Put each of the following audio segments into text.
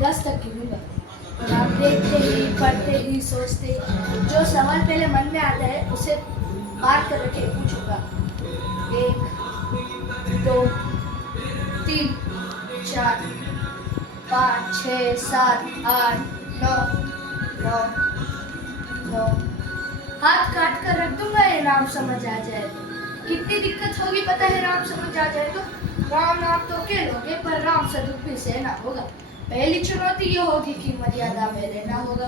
10 तक गिनूंगा और आप देखते ही पढ़ते ही सोचते जो सवाल पहले मन में आता है उसे बात कर रखे पूछूंगा। 1 2 3 4 5 6 7 8 9 9 9 हाथ काट कर रख दूंगा ये नाम समझ आ जाए तो। कितनी दिक्कत होगी पता है राम समझ आ जाए तो। राम नाम तो के लोगे पर राम से दुख भी सहना होगा। पहली चुनौती ये होगी कि मर्यादा में रहना होगा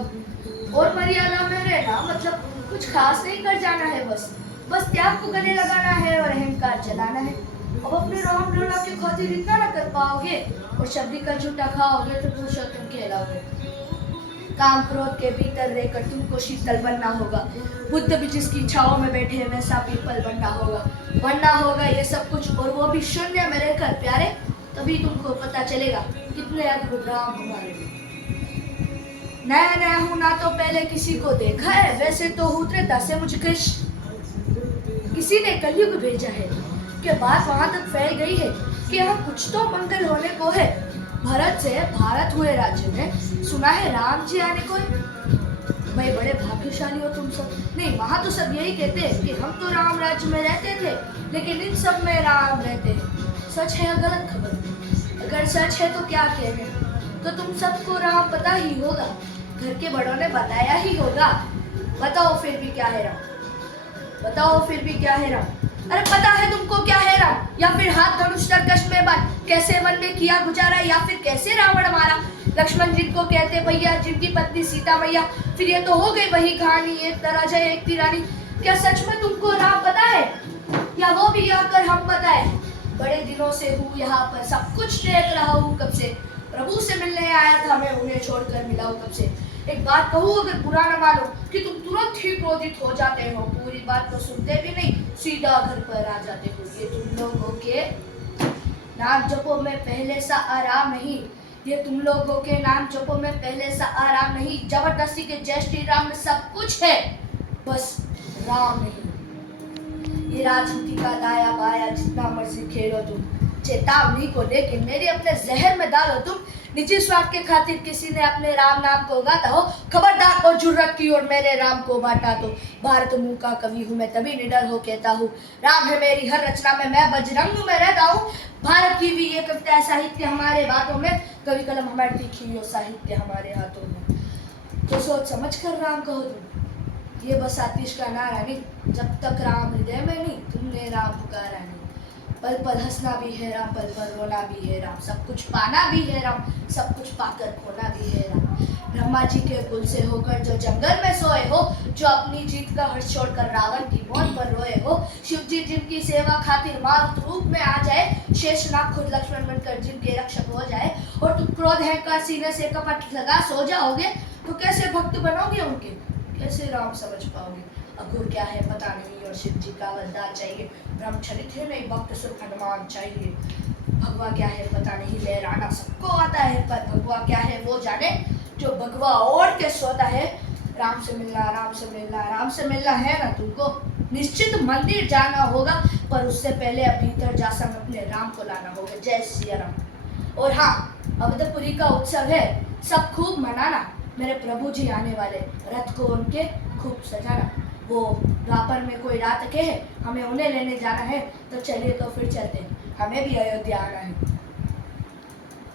और मर्यादा में रहना मतलब कुछ खास नहीं कर जाना है, बस त्याग को गले लगाना है और अहंकार जलाना है। अब अपने राम लला की खातिर इतना ना कर पाओगे और शब्दी का झूठा खाओगे तो पुरुषोत्तम कहलाओगे। काम क्रोध के भीतर रहकर तुमको शीतल बनना होगा। बुद्ध भी जिसकी छाओ में बैठे वैसा पीपल बनना होगा ये सब कुछ, और वो भी शून्य में रहकर प्यारे। तभी तुमको पता चलेगा कितने अद्भुत राम हमारे। नया हूं ना तो पहले किसी को देखा है, वैसे तो हूँ त्रेता से मुझ कृष्ण। किसी ने कलयुग भेजा है कि बात वहां तक फैल गई है कि हम कुछ तो मंगल होने को है। भरत से भारत हुए राज्य में सुना है राम जी आने को। भाई बड़े भाग्यशाली हो तुम सब। नहीं, वहां तो सब यही कहते हैं कि हम तो राम राज्य में रहते थे लेकिन इन सब में राम रहते हैं। सच है या गलत खबर? अगर सच है तो क्या कहने, तो तुम सबको राम पता ही होगा, घर के बड़ों ने बताया ही होगा। बताओ फिर भी क्या है राम? बताओ फिर भी क्या है राम? अरे पता है तुमको क्या है राम? या फिर हाथ धनुष तरकश में बांध कैसे वन में किया गुजारा, या फिर कैसे रावण मारा? लक्ष्मण जिनको कहते भैया, जिनकी पत्नी सीता मैया। फिर ये तो हो गई वही कहानी, एक तरह जय एक तिरानी। क्या सच में तुमको राम पता है, या वो भी आकर हम बताए? बड़े दिनों से हूँ यहाँ पर, सब कुछ देख रहा हूँ कब से। प्रभु से मिलने आया था मैं, उन्हें छोड़कर मिला हूँ कब से। एक बात कहूँ, अगर बुरा न मानो कि तुम तुरंत ही क्रोधित हो जाते हो, पूरी बात तो सुनते भी नहीं, सीधा घर पर आ जाते हो। ये तुम लोगों के नाम जपो में पहले सा आराम नहीं। ये तुम लोगों के नाम जपो में पहले सा आराम नहीं। जबरदस्ती के जय श्री राम में सब कुछ है, बस राम नहीं। ये राजनीति का दाया बाया जितना मर्जी खेलो तुम, चेतावनी को लेकिन मेरे अपने जहर में डालो तुम। निजी स्वार्थ के खातिर किसी ने अपने राम नाम को गाता हो, खबरदार और जुर्रत की और मेरे राम को बांटा तो। भारत मुंह का कवि हूँ मैं, तभी निडर हो कहता हूँ राम है मेरी हर रचना में, मैं बजरंग में रहता हूँ। भारत की भी ये कविता है, साहित्य हमारे बातों में, कवि कलम हमारी तीखी हुई और साहित्य हमारे हाथों में। तो सोच समझ कर राम कहो तुम, ये बस आतिश का नारा नहीं। जब तक राम हृदय में नहीं, तुमने राम पुकारा नहीं। पल पल हंसना भी है राम, पल पल रोना भी है राम, सब कुछ पाना भी है राम, सब कुछ पाकर खोना भी है राम। ब्रह्मा जी के कुल से होकर जो जंगल में सोए हो, जो अपनी जीत का हर्ष छोड़कर रावण की मौत पर रोए हो, शिव जी जिनकी सेवा खातिर मारुत रूप में आ जाए, शेषनाग खुद लक्ष्मण बनकर जिनके रक्षक हो जाए, और तुम क्रोध अहंकार सीने से कपट लगा सो जाओगे, तो कैसे भक्त बनोगे उनके, कैसे राम समझ पाओगे? अघोर क्या है पता नहीं और शिव जी का वरदान चाहिए। ब्रह्मचरित है नहीं, भक्त सुख हनुमान चाहिए। भगवा क्या है पता नहीं, लहराना सबको आता है, पर भगवा क्या है वो जाने जो भगवा ओढ़ के सोता है। राम से मिलना, राम से मिलना, राम से मिलना है ना तुमको, निश्चित मंदिर जाना होगा, पर उससे पहले भीतर जाकर अपने राम को लाना होगा। जय सिया राम। और हाँ, अवधपुरी का उत्सव है, सब खूब मनाना। मेरे प्रभु जी आने वाले, रथ को उनके खूब सजाना। वो द्वापर में कोई रात के है, हमें उन्हें लेने जाना है, तो चलिए तो फिर चलते हैं, हमें भी अयोध्या आना है।